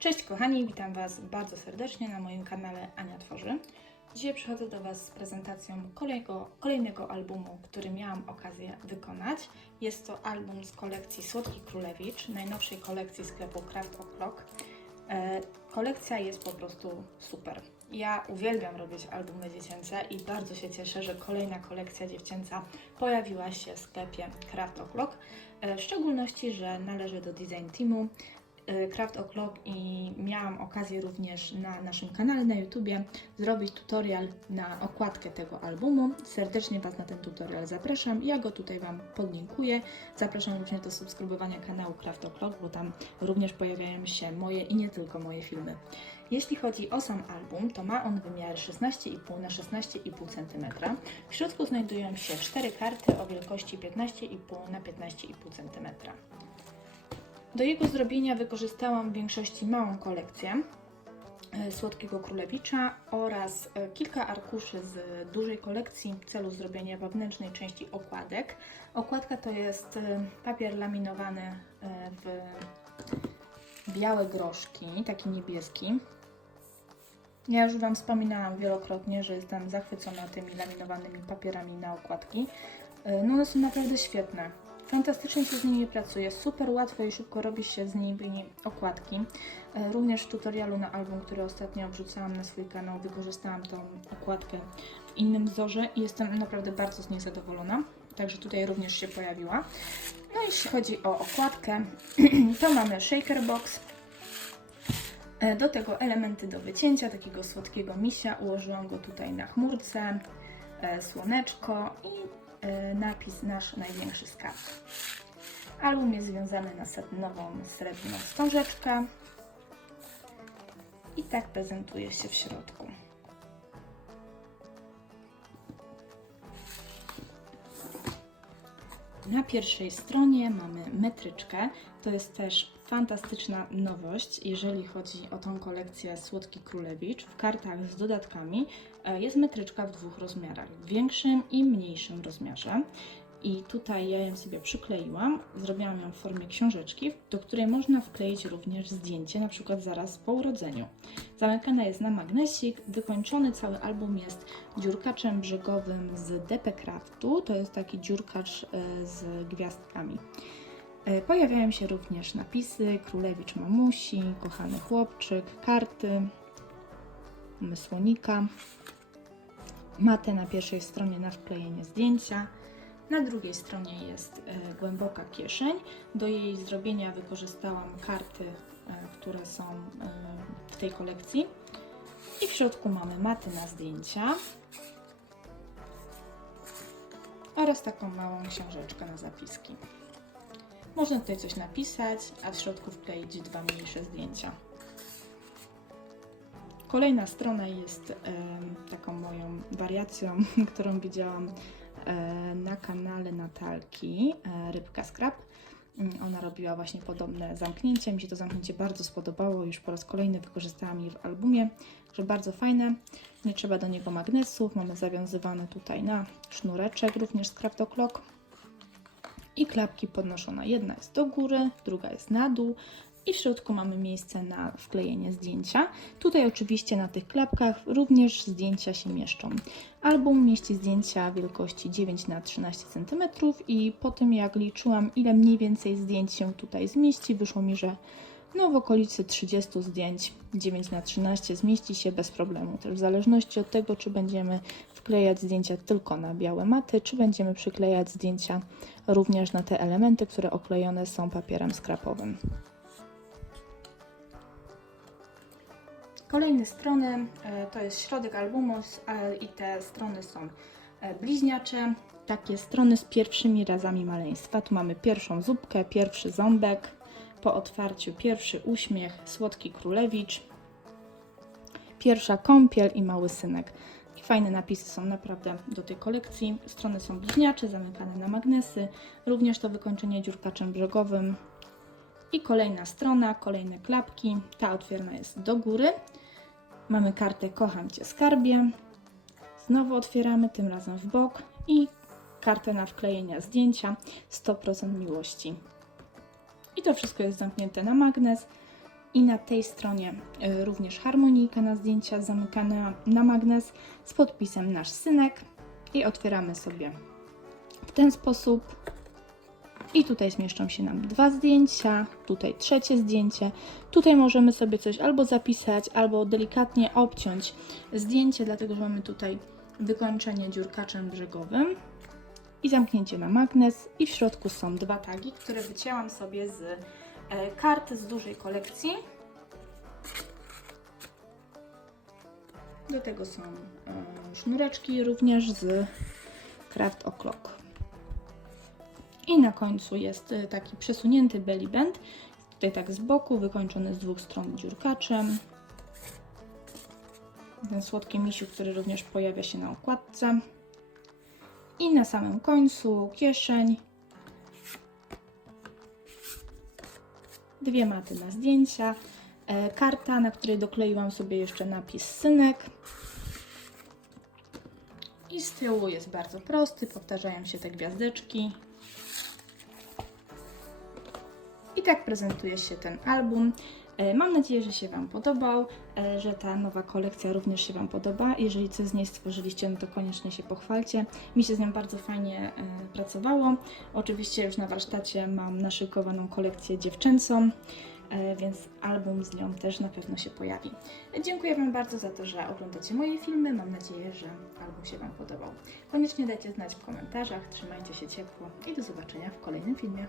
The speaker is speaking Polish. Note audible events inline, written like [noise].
Cześć kochani, witam Was bardzo serdecznie na moim kanale Ania Tworzy. Dzisiaj przychodzę do Was z prezentacją kolejnego, kolejnego albumu, który miałam okazję wykonać. Jest to album z kolekcji Słodki Królewicz, najnowszej kolekcji sklepu Craft O'Clock. E, kolekcja jest po prostu super. Ja uwielbiam robić albumy dziecięce i bardzo się cieszę, że kolejna kolekcja dziewczęca pojawiła się w sklepie Craft O'Clock. E, w szczególności, że należy do design teamu Craft O'Clock i miałam okazję również na naszym kanale na YouTubie zrobić tutorial na okładkę tego albumu. Serdecznie Was na ten tutorial zapraszam. Ja go tutaj Wam podlinkuję. Zapraszam również do subskrybowania kanału Craft O'Clock, bo tam również pojawiają się moje i nie tylko moje filmy. Jeśli chodzi o sam album, to ma on wymiar 16,5 na 16,5 cm. W środku znajdują się cztery karty o wielkości 15,5 na 15,5 cm. Do jego zrobienia wykorzystałam w większości małą kolekcję e, Słodkiego Królewicza oraz e, kilka arkuszy z dużej kolekcji w celu zrobienia wewnętrznej części okładek. Okładka to jest e, papier laminowany w białe groszki, taki niebieski. Ja już Wam wspominałam wielokrotnie, że jestem zachwycona tymi laminowanymi papierami na okładki. No one są naprawdę świetne. Fantastycznie się z nimi pracuje, super łatwo i szybko robi się z nimi okładki. E, Również w tutorialu na album, który ostatnio wrzucałam na swój kanał, wykorzystałam tą okładkę w innym wzorze i jestem naprawdę bardzo z niej zadowolona. Także tutaj również się pojawiła. No jeśli chodzi o okładkę, [clears throat] to mamy shaker box. E, Do tego elementy do wycięcia, takiego słodkiego misia. Ułożyłam go tutaj na chmurce, e, słoneczko i napis Nasz największy skarb. Album jest związany na satynową srebrną wstążeczkę i tak prezentuje się w środku. Na pierwszej stronie mamy metryczkę. To jest też fantastyczna nowość, jeżeli chodzi o tą kolekcję Słodki Królewicz. W kartach z dodatkami e, jest metryczka w dwóch rozmiarach, większym i mniejszym rozmiarze. I tutaj ja ją sobie przykleiłam, zrobiłam ją w formie książeczki, do której można wkleić również zdjęcie, na przykład zaraz po urodzeniu. Zamykana jest na magnesik, wykończony cały album jest dziurkaczem brzegowym z DP Craftu, to jest taki dziurkacz e, z gwiazdkami. E, Pojawiają się również napisy Królewicz Mamusi, Kochany Chłopczyk, karty, mamy słonika, matę na pierwszej stronie na wklejenie zdjęcia. Na drugiej stronie jest e, głęboka kieszeń. Do jej zrobienia wykorzystałam karty, e, które są w tej kolekcji. I w środku mamy maty na zdjęcia oraz taką małą książeczkę na zapiski. Można tutaj coś napisać, a w środku wkleić dwa mniejsze zdjęcia. Kolejna strona jest em, taką moją wariacją, [laughs] którą widziałam e, na kanale Natalki, e, Rybka Scrap. Mm, Ona robiła właśnie podobne zamknięcie. Mi się to zamknięcie bardzo spodobało. Już po raz kolejny wykorzystałam je w albumie, że bardzo fajne. Nie trzeba do niego magnesów. Mamy zawiązywane tutaj na sznureczek, również z Craft O'Clock. I klapki podnoszona. Jedna jest do góry, druga jest na dół. I w środku mamy miejsce na wklejenie zdjęcia. Tutaj oczywiście na tych klapkach również zdjęcia się mieszczą. Album mieści zdjęcia wielkości 9 na 13 cm i po tym jak liczyłam ile mniej więcej zdjęć się tutaj zmieści, wyszło mi, że no w okolicy 30 zdjęć 9 na 13 zmieści się bez problemu. Też w zależności od tego, czy będziemy wklejać zdjęcia tylko na białe maty, czy będziemy przyklejać zdjęcia również na te elementy, które oklejone są papierem skrapowym. Kolejne strony e, to jest środek albumu e, i te strony są e, bliźniacze. Takie strony z pierwszymi razami maleństwa. Tu mamy pierwszą zupkę, pierwszy ząbek, po otwarciu pierwszy uśmiech, słodki królewicz, pierwsza kąpiel i mały synek. I fajne napisy są naprawdę do tej kolekcji. Strony są bliźniacze, zamykane na magnesy, również to wykończenie dziurkaczem brzegowym. I kolejna strona, kolejne klapki. Ta otwierana jest do góry. Mamy kartę Kocham Cię skarbie. Znowu otwieramy, tym razem w bok. I kartę na wklejenia zdjęcia 100% miłości. I to wszystko jest zamknięte na magnes. I na tej stronie y, również harmonijka na zdjęcia zamykana na magnes z podpisem nasz synek. I otwieramy sobie w ten sposób. I tutaj zmieszczą się nam dwa zdjęcia, tutaj trzecie zdjęcie. Tutaj możemy sobie coś albo zapisać, albo delikatnie obciąć zdjęcie, dlatego że mamy tutaj wykończenie dziurkaczem brzegowym i zamknięcie na magnes. I w środku są dwa tagi, które wycięłam sobie z e, kart z dużej kolekcji. Do tego są e, sznureczki również z Craft O'Clock. I na końcu jest e, taki przesunięty belly band. Tutaj tak z boku, wykończony z dwóch stron dziurkaczem. Ten słodki misiu, który również pojawia się na okładce. I na samym końcu kieszeń. Dwie maty na zdjęcia. E, karta, na której dokleiłam sobie jeszcze napis synek. I z tyłu jest bardzo prosty, powtarzają się te gwiazdeczki. I tak prezentuje się ten album. E, Mam nadzieję, że się Wam podobał, e, że ta nowa kolekcja również się Wam podoba. Jeżeli coś z niej stworzyliście, no to koniecznie się pochwalcie. Mi się z nią bardzo fajnie e, pracowało. Oczywiście już na warsztacie mam naszykowaną kolekcję dziewczęcą, więc album z nią też na pewno się pojawi. Dziękuję Wam bardzo za to, że oglądacie moje filmy. Mam nadzieję, że album się Wam podobał. Koniecznie dajcie znać w komentarzach. Trzymajcie się ciepło i do zobaczenia w kolejnym filmie.